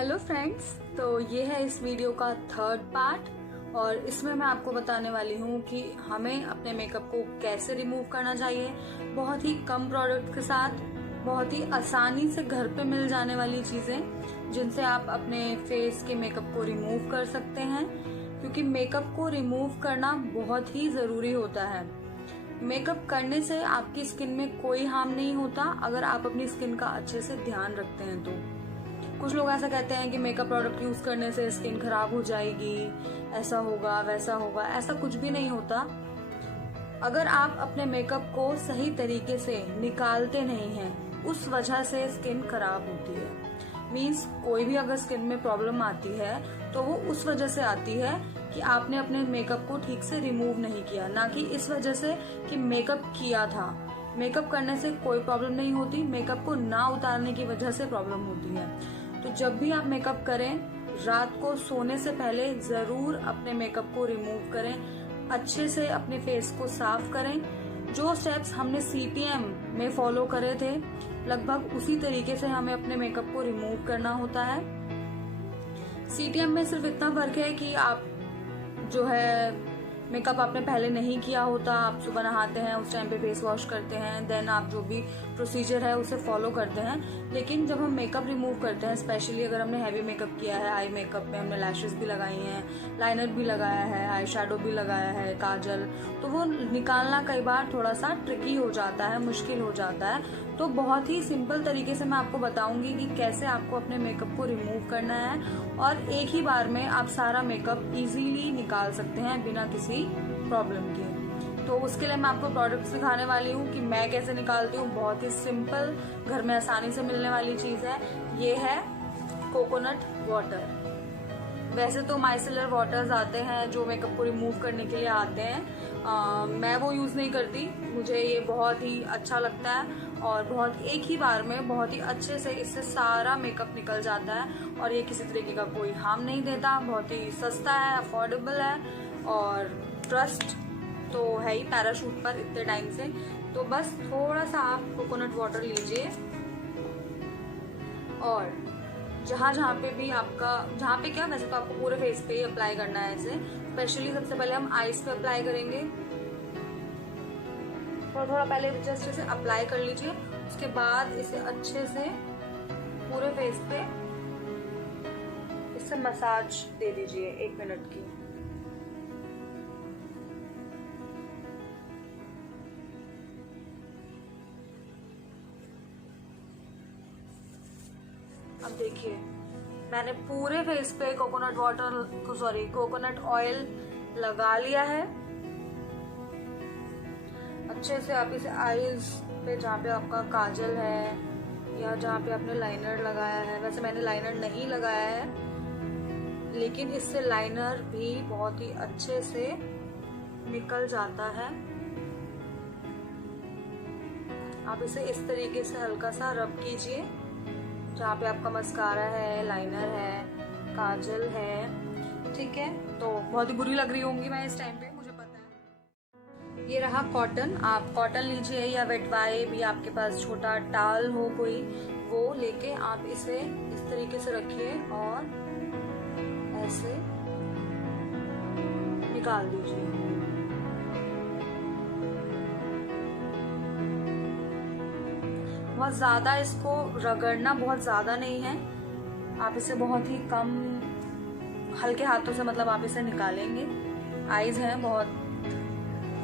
Hello friends, तो ये है इस वीडियो का थर्ड पार्ट और इसमें मैं आपको बताने वाली हूँ कि हमें अपने मेकअप को कैसे रिमूव करना चाहिए। बहुत ही कम प्रोडक्ट के साथ बहुत ही आसानी से घर पे मिल जाने वाली चीजें जिनसे आप अपने फेस के मेकअप को रिमूव कर सकते हैं, क्योंकि मेकअप को रिमूव करना बहुत ही जरूरी होता है। मेकअप करने से आपकी स्किन में कोई हार्म नहीं होता अगर आप अपनी स्किन का अच्छे से ध्यान रखते हैं तो। कुछ लोग ऐसा कहते हैं कि मेकअप प्रोडक्ट यूज करने से स्किन खराब हो जाएगी, ऐसा होगा वैसा होगा। ऐसा कुछ भी नहीं होता। अगर आप अपने मेकअप को सही तरीके से निकालते नहीं हैं, उस वजह से स्किन खराब होती है। मीन्स कोई भी अगर स्किन में प्रॉब्लम आती है तो वो उस वजह से आती है कि आपने अपने मेकअप को ठीक से रिमूव नहीं किया, ना कि इस वजह से कि मेकअप किया था। मेकअप करने से कोई प्रॉब्लम नहीं होती, मेकअप को ना उतारने की वजह से प्रॉब्लम होती है। तो जब भी आप मेकअप करें, रात को सोने से पहले जरूर अपने मेकअप को रिमूव करें। अच्छे से अपने फेस को साफ करें। जो स्टेप्स हमने CTM में फॉलो करे थे, लगभग उसी तरीके से हमें अपने मेकअप को रिमूव करना होता है। CTM में सिर्फ इतना फर्क है कि आप जो है मेकअप आपने पहले नहीं किया होता, आप सुबह नहाते हैं, उस टाइम पे फेस वॉश करते हैं, देन आप जो भी प्रोसीजर है उसे फॉलो करते हैं। लेकिन जब हम मेकअप रिमूव करते हैं, स्पेशली अगर हमने हैवी मेकअप किया है, आई मेकअप में हमने लैशेस भी लगाई हैं, लाइनर भी लगाया है, आई शैडो भी लगाया है, काजल, तो वो निकालना कई बार थोड़ा सा ट्रिकी हो जाता है, मुश्किल हो जाता है। तो बहुत ही सिंपल तरीके से मैं आपको बताऊंगी कि कैसे आपको अपने मेकअप को रिमूव करना है और एक ही बार में आप सारा मेकअप इजीली निकाल सकते हैं बिना किसी प्रॉब्लम के। तो उसके लिए मैं आपको प्रोडक्ट्स दिखाने वाली हूँ कि मैं कैसे निकालती हूँ। बहुत ही सिंपल, घर में आसानी से मिलने वाली चीज है। ये है कोकोनट वाटर। वैसे तो माइसेलर वाटर्स आते हैं जो मेकअप को रिमूव करने के लिए आते हैं। मैं वो यूज नहीं करती, मुझे ये बहुत ही अच्छा लगता है और बहुत एक ही बार में बहुत ही अच्छे से इससे सारा मेकअप निकल जाता है और ये किसी तरीके का कोई हार्म नहीं देता। बहुत ही सस्ता है, अफोर्डेबल है और ट्रस्ट तो है ही पैराशूट पर इतने टाइम से। तो बस थोड़ा सा आप कोकोनट वाटर लीजिए और जहाँ पे भी आपका, जहाँ पे क्या, वैसे तो आपको पूरे फेस पे ही अप्लाई करना है इसे। स्पेशली सबसे पहले हम आईज पे अप्लाई करेंगे। थोड़ा पहले जस्ट इसे अप्लाई कर लीजिए, उसके बाद इसे अच्छे से पूरे फेस पे इससे मसाज दे दीजिए 1 मिनट की। अब देखिए, मैंने पूरे फेस पे कोकोनट ऑयल लगा लिया है। अच्छे से आप इसे आईज पे, जहाँ पे आपका काजल है या जहाँ पे आपने लाइनर लगाया है, वैसे मैंने लाइनर नहीं लगाया है लेकिन इससे लाइनर भी बहुत ही अच्छे से निकल जाता है। आप इसे इस तरीके से हल्का सा रब कीजिए जहाँ पे आपका मस्कारा है, लाइनर है, काजल है। ठीक है, तो बहुत ही बुरी लग रही होंगी मैं इस टाइम पे, मुझे पता है। ये रहा कॉटन। आप कॉटन लीजिए या वेट वाइप या आपके पास छोटा टाल हो कोई, वो लेके आप इसे इस तरीके से रखिए और ऐसे निकाल दीजिए। बहुत ज्यादा इसको रगड़ना बहुत ज्यादा नहीं है, आप इसे बहुत ही कम हल्के हाथों से मतलब आप इसे निकालेंगे। आईज हैं बहुत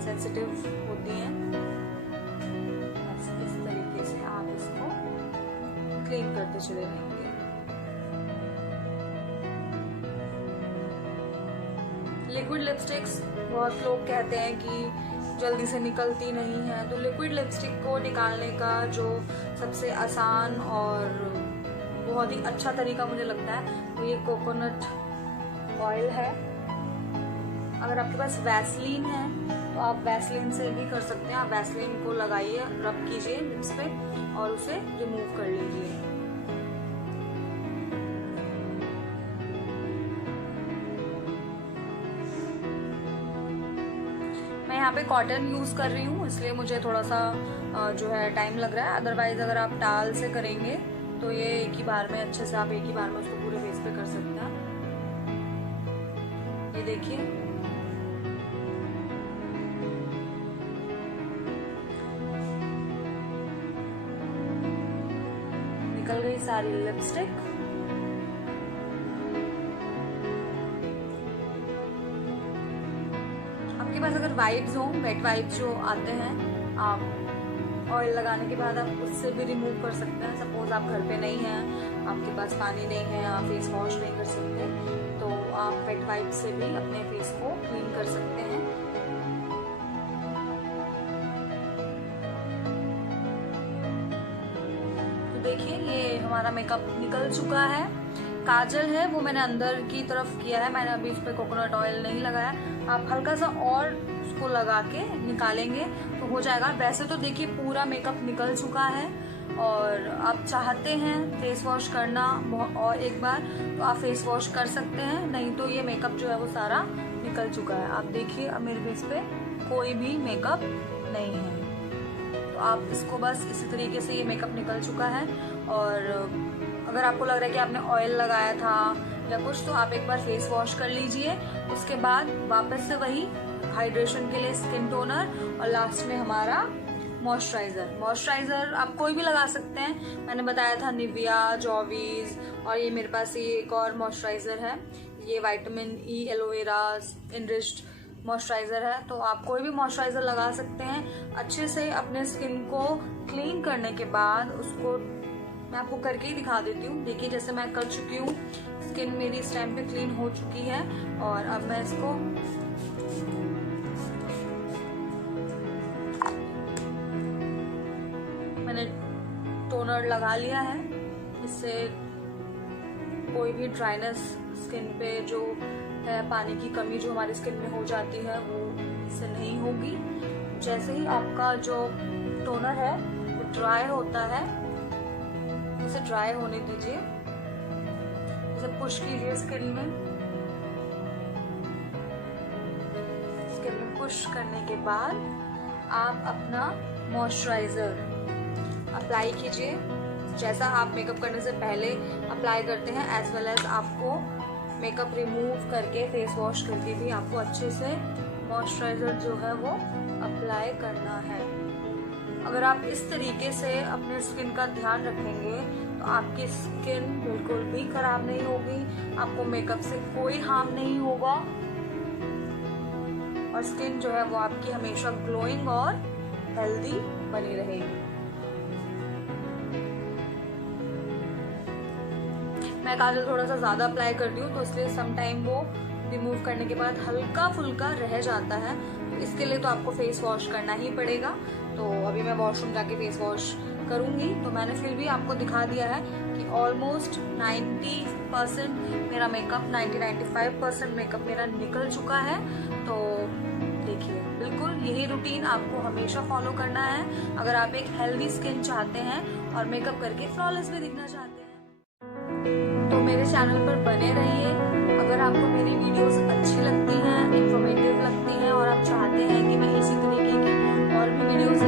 सेंसिटिव होती हैं, इस तरीके से आप इसको क्लीन करते चले जाएंगे। लिक्विड लिपस्टिक्स बहुत लोग कहते हैं कि जल्दी से निकलती नहीं है, तो लिक्विड लिपस्टिक को निकालने का जो सबसे आसान और बहुत ही अच्छा तरीका मुझे लगता है वो ये कोकोनट ऑयल है। अगर आपके पास वैसलीन है तो आप वैसलीन से भी कर सकते हैं। आप वैसलीन को लगाइए, रब कीजिए लिप्स पे और उसे रिमूव कर लीजिए। मैं यहाँ पे कॉटन यूज कर रही हूँ, इसलिए मुझे थोड़ा सा जो है टाइम लग रहा है। अदरवाइज अगर आप टाल से करेंगे तो ये एक ही बार में अच्छे से आप एक ही बार में उसको पूरे फेस पे कर सकते हैं। ये देखिए, निकल गई सारी लिपस्टिक। आपके पास अगर वाइप्स हो, वेट वाइप्स जो आते हैं, आप ऑयल लगाने के बाद आप उससे भी रिमूव कर सकते हैं। सपोज आप घर पे नहीं हैं, आपके पास पानी नहीं है, आप फेस वॉश नहीं कर सकते, तो आप वेट वाइप से भी अपने फेस को क्लीन कर सकते हैं। तो देखिए, ये हमारा मेकअप निकल चुका है। काजल है वो मैंने अंदर की तरफ किया है, मैंने अभी इस पर कोकोनट ऑयल नहीं लगाया। आप हल्का सा और उसको लगा के निकालेंगे तो हो जाएगा। वैसे तो देखिए पूरा मेकअप निकल चुका है, और आप चाहते हैं फेस वॉश करना और एक बार, तो आप फेस वॉश कर सकते हैं, नहीं तो ये मेकअप जो है वो सारा निकल चुका है। आप देखिए, अब मेरे फेस पे कोई भी मेकअप नहीं है। तो आप इसको बस इसी तरीके से, ये मेकअप निकल चुका है। और अगर आपको लग रहा है कि आपने ऑयल लगाया था या कुछ, तो आप एक बार फेस वॉश कर लीजिए। उसके बाद वापस से वही हाइड्रेशन के लिए स्किन टोनर, और लास्ट में हमारा मॉइस्चराइजर आप कोई भी लगा सकते हैं। मैंने बताया था निविया, जॉवीज, और ये मेरे पास ये एक और मॉइस्चराइजर है, ये vitamin E aloe vera enriched moisturiser है। तो आप कोई भी मॉइस्चराइजर लगा सकते हैं। अच्छे से अपने स्किन को क्लीन करने के बाद उसको मैं आपको करके ही दिखा देती हूँ। देखिए, जैसे मैं कर चुकी हूँ, स्किन मेरी इस टाइम पे क्लीन हो चुकी है। और अब मैं इसको मैंने टोनर लगा लिया है। इससे कोई भी ड्राइनेस स्किन पे जो है, पानी की कमी जो हमारी स्किन में हो जाती है, वो इससे नहीं होगी। जैसे ही आपका जो टोनर है वो ड्राई होता है, इसे ड्राई होने दीजिए, इसे पुश कीजिए स्किन में पुश करने के बाद आप अपना मॉइस्चराइजर अप्लाई कीजिए, जैसा आप मेकअप करने से पहले अप्लाई करते हैं, एज वेल एज आपको मेकअप रिमूव करके फेस वॉश करके भी आपको अच्छे से मॉइस्चराइजर जो है वो अप्लाई करना है। अगर आप इस तरीके से अपने स्किन का ध्यान रखेंगे तो आपकी स्किन बिल्कुल भी खराब नहीं होगी, आपको मेकअप से कोई हार्म नहीं होगा, और स्किन जो है वो आपकी हमेशा ग्लोइंग और हेल्दी बनी रहेगी। मैं काजल थोड़ा सा ज्यादा अप्लाई करती हूँ, तो इसलिए सम टाइम वो रिमूव करने के बाद हल्का फुल्का रह जाता है, तो इसके लिए तो आपको फेस वॉश करना ही पड़ेगा। तो अभी मैं वॉशरूम जाके फेस वॉश करूंगी। तो मैंने फिर भी आपको दिखा दिया है कि ऑलमोस्ट 90% मेरा मेकअप, 90-95% मेकअप मेरा निकल चुका है। तो देखिए, बिल्कुल यही रूटीन आपको हमेशा फॉलो करना है अगर आप एक हेल्दी स्किन चाहते हैं और मेकअप करके फ्लॉलेस भी दिखना चाहते हैं। तो मेरे चैनल पर बने रहिए। अगर आपको मेरी वीडियोस अच्छी लगती हैं, इंफॉर्मेटिव लगती हैं, और आप चाहते हैं कि मैं इसी तरीके की और भी वीडियोस